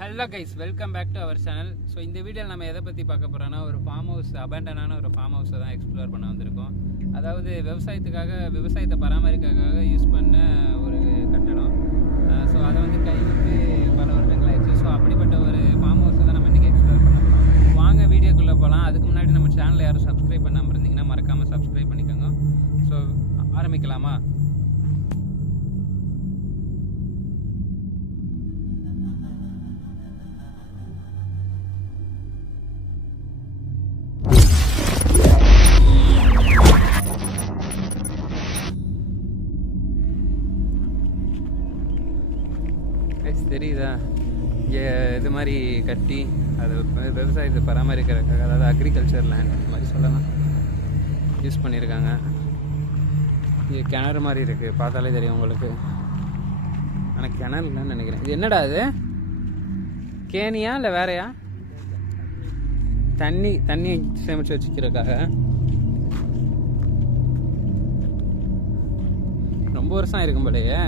Hello guys, welcome back to our channel. So இந்த வீடியோவில் நம்ம எதை பற்றி பார்க்க போகிறோன்னா, ஒரு ஃபார்ம் ஹவுஸ், அபேண்டனான ஒரு ஃபார்ம் ஹவுஸை தான் எக்ஸ்ப்ளோர் பண்ண வந்திருக்கோம். அதாவது விவசாயத்தை பராமரிக்கிறதுக்காக யூஸ் பண்ண ஒரு கட்டடம். ஸோ அதை வந்து கைவிட்டு பல வருடங்கள் ஆயிடுச்சு. ஸோ அப்படிப்பட்ட ஒரு ஃபார்ம் ஹவுஸை தான் நம்ம இன்றைக்கி எக்ஸ்ப்ளோர் பண்ண போகிறோம். வாங்க வீடியோக்குள்ளே போகலாம். அதுக்கு முன்னாடி நம்ம சேனலை யாரும் சப்ஸ்கிரைப் பண்ணாமல் இருந்தீங்கன்னா மறக்காமல் சப்ஸ்கிரைப் பண்ணிக்கோங்க. ஸோ ஆரம்பிக்கலாமா? தெரியுதா, இங்கே இது மாதிரி கட்டி அது விவசாயத்தை பராமரிக்கிறதுக்காக, அதாவது அக்ரிகல்ச்சர் லேண்ட் அந்த மாதிரி சொல்லலாம், யூஸ் பண்ணியிருக்காங்க. இது கிணறு மாதிரி இருக்குது, பார்த்தாலே தெரியும் உங்களுக்கு. ஆனால் கிணறு இல்லைன்னு நினைக்கிறேன். இது என்னடா அது, கேணியா இல்லை வேறையா? தண்ணி சேமித்து வச்சுக்கிறதுக்காக. ரொம்ப வருஷம் ஆயிருக்கும் போலயே.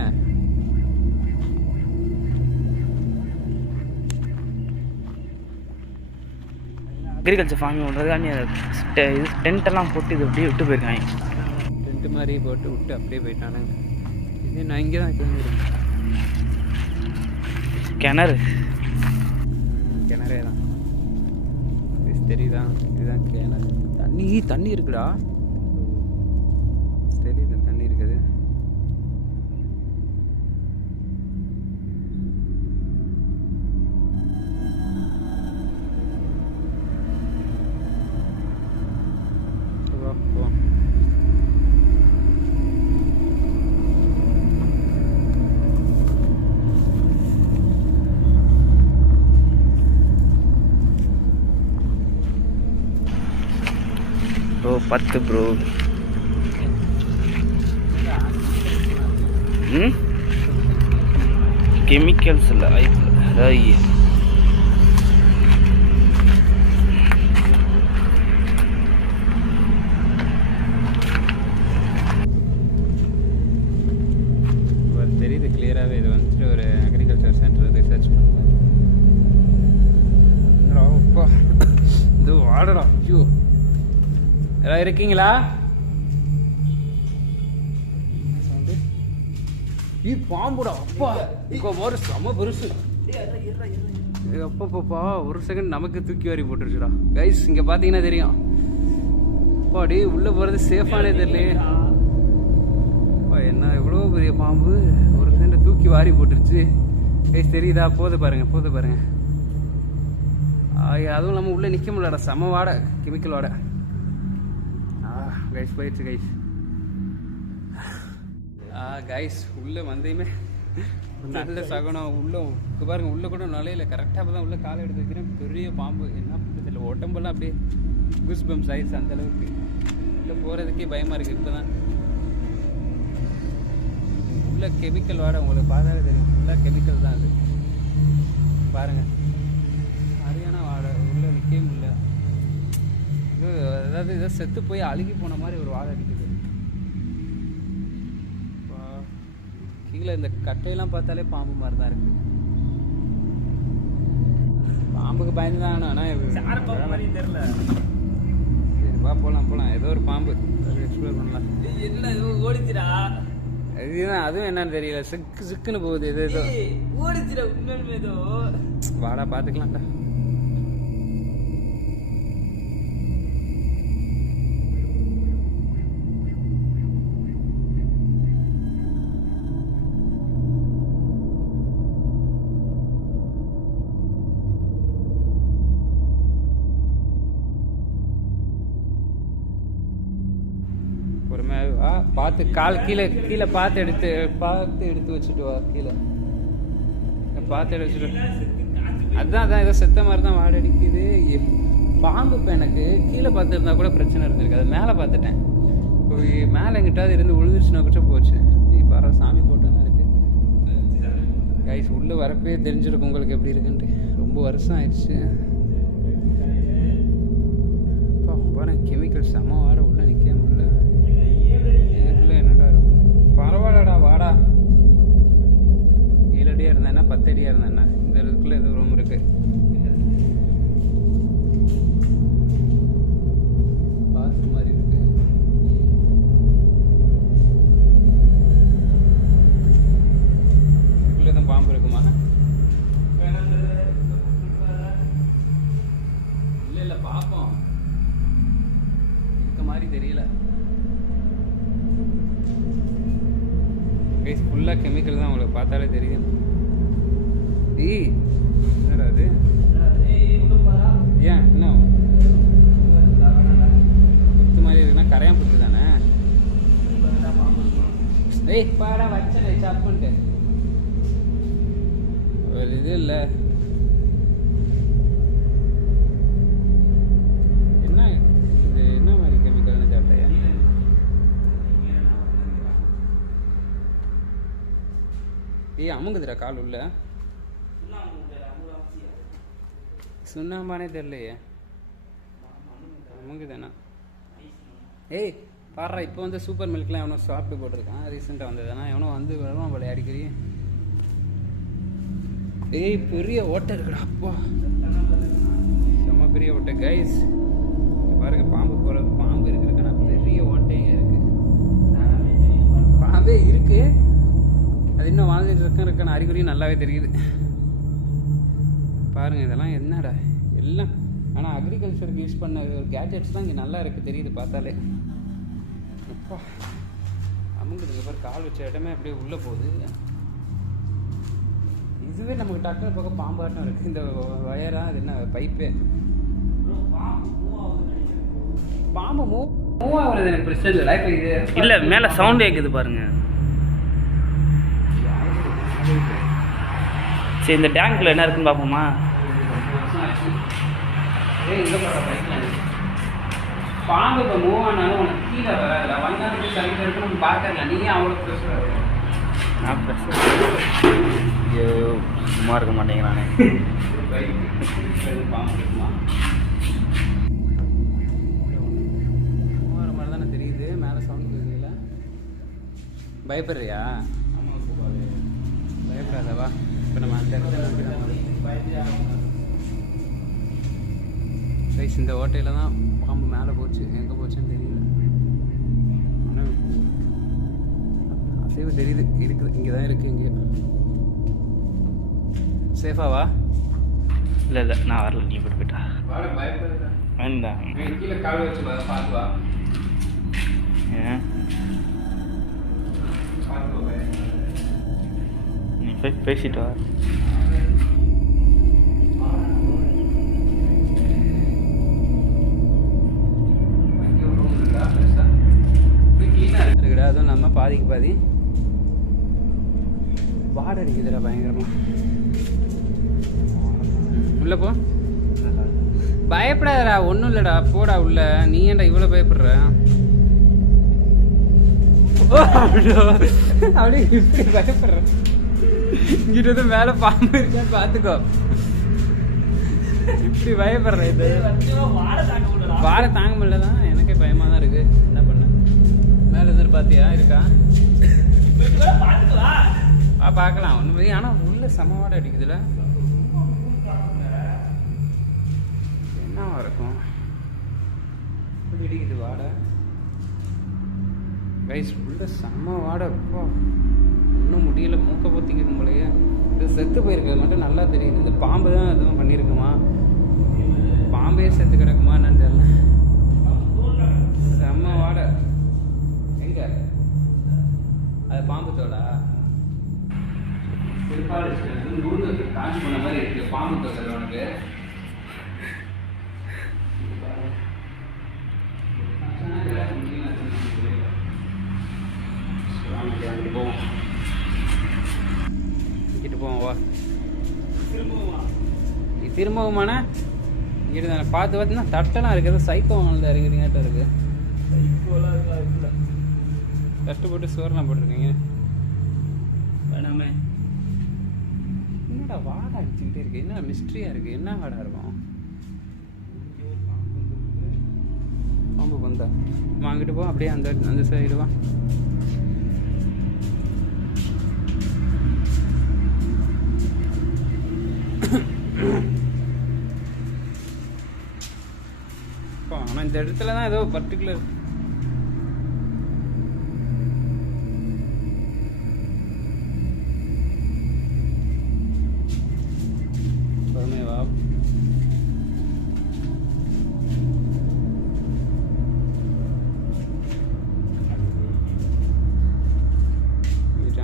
அக்ரிகல்ச்சர் ஃபார்மிங் பண்ணுறது இது டென்ட்டெல்லாம் போட்டு இது அப்படியே விட்டு போயிருக்காங்க. டென்ட்டு மாதிரி போட்டு விட்டு அப்படியே போயிட்டானுங்க. இது நான் இங்கே தான் கிணறே தான் தெரியுதா. இதுதான் கிணறு. தண்ணி இருக்குடா, தெரியுது தண்ணி இருக்குது. Bro 10 bro. கெமிக்கல்ஸ் இல்லை தெரியுது கிளியராகவே. இது வந்துட்டு ஒரு அக்ரிகல்ச்சர் சென்டர் ரிசர்ச் பண்ணுறேன். இது வாடடா. ஐயோ, எல்லாம் இருக்கீங்களா? பாம்புடா அப்பா, இப்போ ஒரு செம பெருசு. அப்பப்பா, ஒரு செகண்ட் நமக்கு தூக்கி வாரி போட்டுருச்சுடா. கைஸ் இங்கே பார்த்தீங்கன்னா தெரியும். அப்பாடி உள்ளே போகிறது சேஃபானே தெரியல. என்ன எவ்வளோ பெரிய பாம்பு, ஒரு செகண்ட் தூக்கி வாரி போட்டுருச்சு. கைஸ் தெரியுதா? போது பாருங்க. அதுவும் இல்லாமல் உள்ளே நிற்க முடியலடா, செம வாடை, கெமிக்கல் வாடை. கைஸ் போயிடுச்சு கைஸ். உள்ளே வந்தையுமே நல்ல சகனம். உள்ளே பாருங்க, உள்ளே கூட நுழையில. கரெக்டாக அப்போ தான் உள்ளே காலை எடுத்து வைக்கிறேன். பெரிய பாம்பு, என்ன பண்ணுறது, உடம்பெல்லாம் அப்படியே குஸ் பம்ஸ் ஆயிடுச்சு அந்தளவுக்கு. உள்ளே போகிறதுக்கே பயமாக இருக்குது. இப்போ தான் உள்ள கெமிக்கல் வாடை உங்களுக்கு பார்த்தாலே தெரியும். ஃபுல்லாக கெமிக்கல் தான் அது. பாருங்கள், சரியான வாடை. உள்ளே நிற்கவே முடியல. அதாவது இதை செத்து போய் அழுகி போன மாதிரி ஒரு வாடை அடிக்குது. கீழே இந்த கட்டையெல்லாம் பார்த்தாலே பாம்பு மாதிரி தான் இருக்கு. பாம்புக்கு பயந்து தான். ஆனால் தெரியல. சரி வா போகலாம். ஏதோ ஒரு பாம்பு எக்ஸ்ப்ளோர் பண்ணலாம். என்ன ஓடிச்சுடா, இதுதான். அதுவும் என்னன்னு தெரியல, சிக்குன்னு போகுது. ஏதோ ஓடிச்சுடா, உண்மையுமே ஏதோ. வாடா பார்த்துக்கலாம்டா. பார்த்து கால் கீழே பார்த்து எடுத்து வச்சுட்டு வா. கீழே பார்த்து எடுத்து வச்சுட்டு. அதான் ஏதோ செத்த மாதிரி தான் வாடை அடிக்குது. பாம்பு இப்போ எனக்கு கீழே பார்த்துருந்தா கூட பிரச்சனை இருந்திருக்கு. அது மேலே பார்த்துட்டேன். இப்போ மேலே எங்கிட்டாவது இருந்து விழுந்துச்சுன்னா கூட போச்சு. நீ பாரு, சாமி போட்டோன்னா இருக்கு. கைஸ் உள்ளே வரப்பே தெரிஞ்சிருக்கும் உங்களுக்கு எப்படி இருக்குன்ட்டு. ரொம்ப வருஷம் ஆயிடுச்சு. பாருங்க, கெமிக்கல் செம வாடை. உள்ள நிற்க முடியல. என்னடா இருக்கும். பரவாயில்லடா, வாடா. 7 அடியாக இருந்தா 10 அடியாக இருந்தா இந்த இதுக்குள்ளே ஏதோ ரூம் இருக்கு. ஃபுல்லாக கெமிக்கல் தான், உங்களுக்கு பார்த்தாலே தெரியும். ஏய் என்னடா அது? ஏன் என்ன புத்து மாதிரி இருக்குன்னா கரையான் புத்து தானே? ஏய் பாடா வச்சனே சாப்பிட்டு ஒரு இது இல்லை. என்ன இது என்ன மாதிரி கெமிக்கல்னு தெரியலையா? ஏய் அமுங்குதுடா கால் உள்ள. சுண்ணாம்பானே தெரியலையே, அமுங்குதானா? ஏய் பாடுறா, இப்போ வந்து சூப்பர் மில்க்லாம் எவனோ சாப்பிட்டு போட்டிருக்கான், ரீசெண்டாக வந்ததுனா எவனோ வந்து வருவான் போல அடிக்கடி. ஏய் பெரிய ஓட்டை இருக்குடா, அப்பா செம்ம பெரிய ஓட்டை கைஸ். பாருங்க பாம்பு போல, பாம்பு இருக்குதுக்கான பெரிய ஓட்டைங்க இருக்கு. பாம்பே இருக்கு, அது இன்னும் வாழ்ந்துட்டு இருக்கான அறிகுறியும் நல்லாவே தெரியுது. பாருங்க இதெல்லாம் என்னடா எல்லாம். ஆனால் அக்ரிகல்ச்சருக்கு யூஸ் பண்ண ஒரு கேஜெட்ஸ் தான் இங்கே நல்லா இருக்குது தெரியுது பார்த்தாலே. அப்பா அமுங்குதுங்க பாரு, கால் வச்ச இடமே அப்படியே உள்ளே போகுது. இதுவே நமக்கு டக்குனு பக்கம் பாம்பாட்டம் இருக்குது. இந்த வயரா அது என்ன பைப்பே? பாம்பு மூவ் ஆகுறது எனக்கு பிரச்சனை இல்லை. இப்போ இது இல்லை மேலே சவுண்டு கேட்குது பாருங்க. சரி இந்த டேங்க்கில் என்ன இருக்குன்னு பார்ப்போமா? பாம்பு இப்போ மூவ் ஆனாலும் உனக்கு கீழே வராதுல, வந்தாலும் சைடில் இருக்கு நம்ம பார்க்கலாம். நீயே அவ்வளோ ப்ரெஷர் வரும். நான் ப்ரெஷர் ஐயோ சும்மா இருக்க மாட்டேங்கிறானே. பாம்பு இருக்குமா மூவார மாதிரி தானே தெரியுது. மேலே சவுண்ட் கேட்குதுல, பயப்படுறியா? பயப்படாதவா. இப்போ நம்ம அந்த இடத்துல ரைஸ் இந்த ஓட்டையில் தான் பாம்பு மேலே போச்சு. எங்கே போச்சுன்னு தெரியல, ஆனால் அசைவு தெரியுது. இருக்குது, இங்கே தான் இருக்குது. இங்கே சேஃபாவா? இல்லை இல்லை நான் வரல, நீ போயிட்டா. பயப்படுறா வேண்டாம், கீழே கால் வச்சு பார்த்து வா. ஏன் நீ போய் பேசிட்டு வா. இருக்குடா, அதுவும் நம்ம பாதிக்கு பாதி வாடை அடிக்குதுடா பயங்கரமா. உள்ள போ, பயப்படாதடா, ஒன்றும் இல்லைடா, போடா உள்ள. நீ ஏன்டா இவ்வளோ பயப்படுற? அப்படியே இப்படி பயப்படுற. இங்கிட்ட வந்து மேலே பாம்பு இருக்கான்னு பார்த்துக்கோ. இப்படி பயப்படுற, இது வாடை தாங்க முடியல தான். எனக்கே பயமாக தான் இருக்குது. என்ன பண்ண மேலே எதிர் பார்த்தியா இருக்கா? பார்க்கலாம் ஒன்று. ஆனால் உள்ள செம வாடை அடிக்குதுல்ல, என்னவா இருக்கும்? இப்படி அடிக்குது வாடை கைஸ். உள்ள செம்ம வாடை. அப்பா இன்னும் முடியல, மூக்க பொத்திக்கிது போலையே. இது செத்து போயிருக்கிறது மட்டும் நல்லா தெரியுது. இந்த பாம்பு தான் எதுவும் பண்ணியிருக்குமா, பாம்பே செத்து கிடக்குமா என்னன்னு தெரியல. செம்ம வாடை. எங்க அது பாம்பு தோடா? திருப்பாடு காஞ்சி பண்ண மாதிரி இருக்கு பாம்பு தோட்டத்தில் உனக்கு. போவோம், இங்கிட்டு போவோம் வா. திரும்பவுமான இங்கிட்டு தானே பார்த்து பார்த்தீங்கன்னா தட்டெல்லாம் இருக்குது. சைக்கோ தான் இருக்கிறீங்கட்ட இருக்கு. தட்டு போட்டு சோறுலாம் போட்டிருக்கீங்க. வேணாமே. என்னடா வாடை அடிச்சுக்கிட்டே இருக்கு, என்ன மிஸ்ட்ரியாக இருக்குது? என்ன வாடை இருக்கும்? பாம்பு வந்தா வாங்கிட்டு போ, அப்படியே அந்த சைடு வா. ஆனால் இந்த இடத்துல தான் ஏதோ பர்டிகுலர் பொறுமைவா.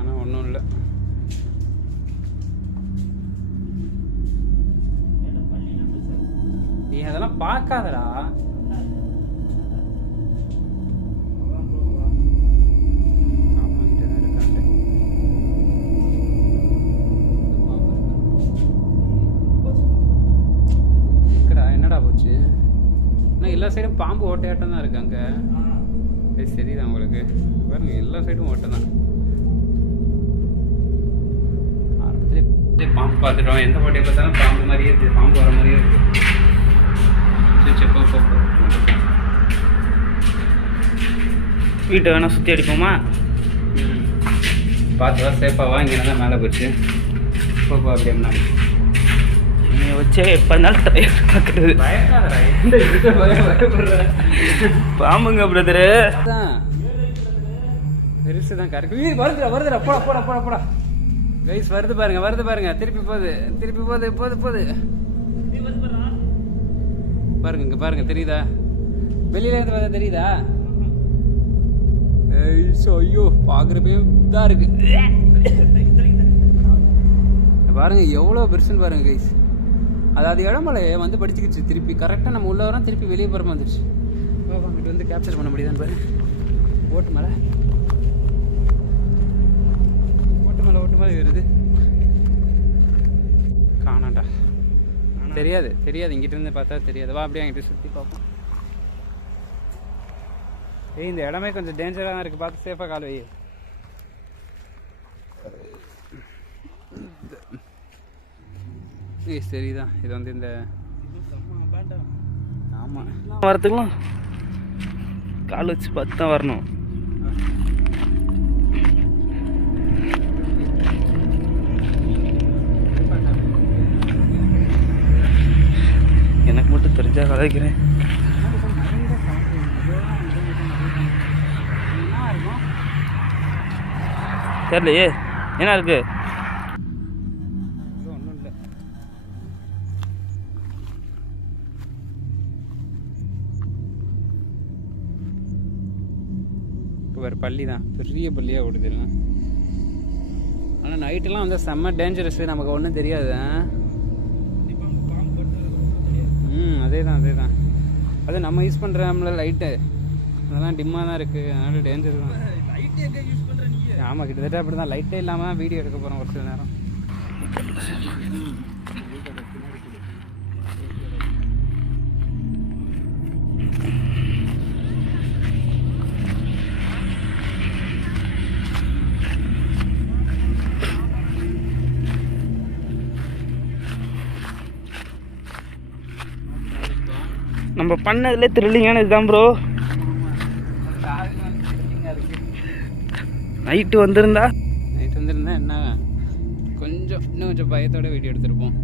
ஆனால் ஒன்றும் இல்லை. பார்க்காதடா. என்னடா போச்சு? ஆனால் எல்லா சைடும் பாம்பு ஓட்டையாட்டம் தான் இருக்கு அங்கே. சரிதான் உங்களுக்கு பாருங்க, எல்லா சைடும் ஓட்டை தான். ஆரம்பத்திலே பாம்பு பார்த்துட்டோம். எந்த ஓட்டையை பார்த்தாலும் பாம்பு மாதிரியே இருக்குது, பாம்பு வர மாதிரியே இருக்குது. வீட்டை வேணால் சுற்றி அடிப்போமா? பார்த்து வா, சேஃபாக வா. இங்கே தான் மேலே போச்சு. போப்போ அப்படியே முன்னாடி நீங்கள் வச்சே எப்போ இருந்தாலும் ட்ரையர் பார்க்குறது. பாம்புங்க பிரதரு தான் பெருசு தான் கரெக்ட். வருதுடா வருதுடா, போடா போடா போடா போடா. கைஸ் வருது பாருங்க, வருது பாருங்க. திருப்பி போகுது, திருப்பி போகுது, போகுது போகுது. பாருங்க இங்கே பாருங்க, தெரியுதா? வெளியில இருந்து பார்த்தா தெரியுதா? ஐயோ பார்க்குறப்பே இதாக இருக்கு. பாருங்க எவ்வளோ பெருசுன்னு பாருங்க கைஸ். அதாவது இடமலையை வந்து படிச்சுக்கிச்சு. திருப்பி கரெக்டாக நம்ம உள்ள வரோம், திருப்பி வெளியே போகிற வந்துடுச்சு. அங்கிட்டு வந்து கேப்சர் பண்ண முடியுதான்னு பாரு. ஓட்டு மேலே ஓட்டு மேலே வருது. காணாண்டா. தெரியாது தெரியாது, இங்கிட்ட இருந்து பார்த்தா தெரியாது. வா அப்படியே அங்கிட்ட சுற்றி பார்ப்போம். இந்த இடமே கொஞ்சம் டேஞ்சராக தான் இருக்குது, பார்த்து சேஃபாக கால் வை. சரிதான், இது வந்து இந்த ஆமாம் வரத்துக்கலாம் கால் வச்சு பார்த்து தான் வரணும். எனக்கு மட்டும் தெரிஞ்சா கலைக்கிறேன். தெரியலையே என்ன இருக்கு. ஒன்றும் இல்லை. ஒரு பள்ளி தான், பெரிய பள்ளியாக ஓடுது. ஆனால் நைட்டெல்லாம் வந்து செம்ம டேஞ்சரஸ், நமக்கு ஒன்றும் தெரியாது. அதே தான் அதே தான். அது நம்ம யூஸ் பண்ணுறோம்ல லைட்டு, அதெல்லாம் டிம்மாக தான் இருக்குது, அதனால டேஞ்சர் தான். ஆமாம் கிட்டத்தட்ட அப்படி தான். லைட்டே இல்லாமல் தான் வீடியோ எடுக்க போகிறோம் ஒரு சில நேரம். நம்ம பண்ணதுல த்ரில்லிங்கான இதுதான் ப்ரோ. நைட்டு வந்திருந்தா என்ன இன்னும் கொஞ்சம் பயத்தோட வீடியோ எடுத்திருப்போம்.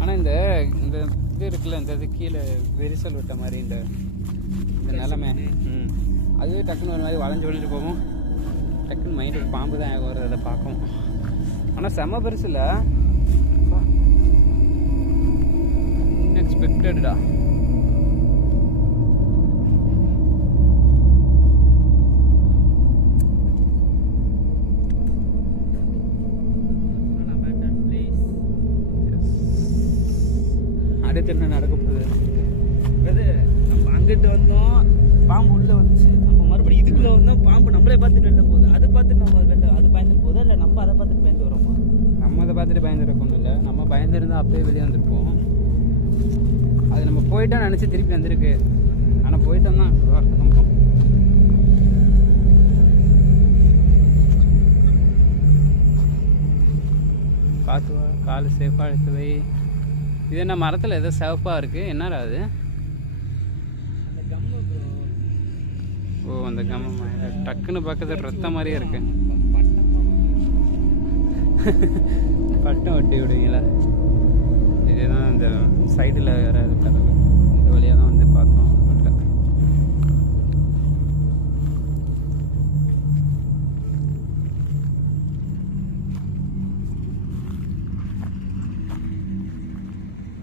ஆனால் இந்த இது இருக்குல்ல, இந்த இது கீழே விரிசல் விட்ட மாதிரி இந்த நிலமை, அதுவே டக்குன்னு ஒரு மாதிரி வளைஞ்சு வளைஞ்சு போகும். டக்குன்னு மைண்டுக்கு பாம்பு தான் வரும் அதை பார்க்கும். ஆனால் செம்ம பெருசு இல்லை, அன்எக்ஸ்பெக்டடா. அடுத்து என்ன நடக்க போகுது? நம்ம அங்கிட்டு வந்தோம், பாம்பு உள்ளே வந்துச்சு. நம்ம மறுபடியும் இதுக்குள்ளே வந்தோம், பாம்பு நம்மளே பார்த்துட்டு வெளில போகுது. அதை பார்த்துட்டு நம்ம வெளில அது பயந்துட்டு போகுது, இல்லை நம்ம அதை பார்த்துட்டு பயந்து வரோமா? நம்ம அதை பார்த்துட்டு பயந்துருக்கோம் இல்லை, நம்ம பயந்துருந்தா அப்பயே வெளியே வந்திருப்போம். அது நம்ம போயிட்டோம் நினச்சி திருப்பி வந்திருக்கு. ஆனால் போயிட்டோம் தான் கிளம்பும். பார்த்து கால் சேஃபாக எடுத்து வை. இது என்ன மரத்தில் ஏதோ சிவப்பாக இருக்குது, என்னடா அது? ஓ அந்த கம்ம டக்குன்னு பக்கத்தில் ரத்த மாதிரியே இருக்கு. பட்டம் ஒட்டி விடுவீங்களா? இதுதான் இந்த சைடில் வேற இருக்கிறது. இந்த வழியாக தான் வந்து பார்த்தோம்.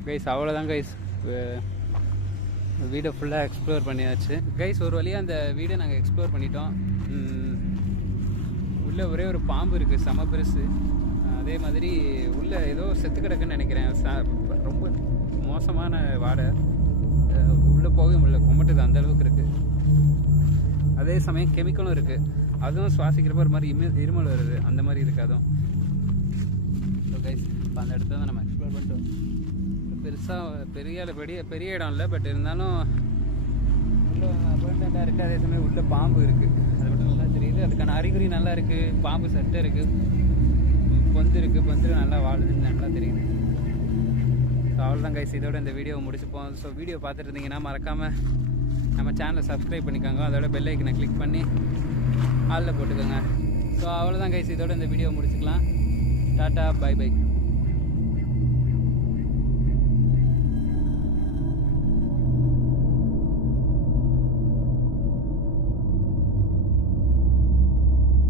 கைஸ் அவ்வளோதான் கைஸ், வீடை ஃபுல்லாக எக்ஸ்ப்ளோர் பண்ணியாச்சு கைஸ். ஒரு வழியாக அந்த வீடை நாங்கள் எக்ஸ்ப்ளோர் பண்ணிட்டோம். உள்ளே ஒரே ஒரு பாம்பு இருக்குது, செம பெருசு. அதே மாதிரி உள்ளே ஏதோ செத்து கிடக்குன்னு நினைக்கிறேன். ரொம்ப மோசமான வாடை, உள்ளே போகவே முடியல, கொமட்டுது அந்த அளவுக்கு இருக்குது. அதே சமயம் கெமிக்கலும் இருக்குது, அதுவும் சுவாசிக்கிறப்ப ஒரு மாதிரி இருமல் வருது, அந்த மாதிரி இருக்குது அதுவும். ஸோ கைஸ், இப்போ அந்த இடத்த தான் நம்ம எக்ஸ்ப்ளோர் பண்ணிட்டோம். பெருசாக பெரிய இடம் இல்லை, பட் இருந்தாலும் உள்ளே அபண்டண்டாக இருக்குது. அதே சமயம் உள்ளே பாம்பு இருக்குது, அது மட்டும் நல்லா தெரியுது. அதுக்கான அறிகுறி நல்லா இருக்குது. பாம்பு சட்டை இருக்குது, பொந்து இருக்குது, பொந்து நல்லா வாழுதுன்னு நல்லா தெரியுது. ஸோ அவ்வளோதான் கைஸ், இதோட இந்த வீடியோவை முடிச்சுப்போம். ஸோ வீடியோ பார்த்துட்டு இருந்தீங்கன்னா மறக்காமல் நம்ம சேனலை சப்ஸ்கிரைப் பண்ணிக்கோங்க, அதோட பெல் ஐக்கனை கிளிக் பண்ணி ஆளில் போட்டுக்கோங்க. ஸோ அவ்வளோதான் கைஸ், இதோட இந்த வீடியோவை முடிச்சுக்கலாம். Tata, bye by.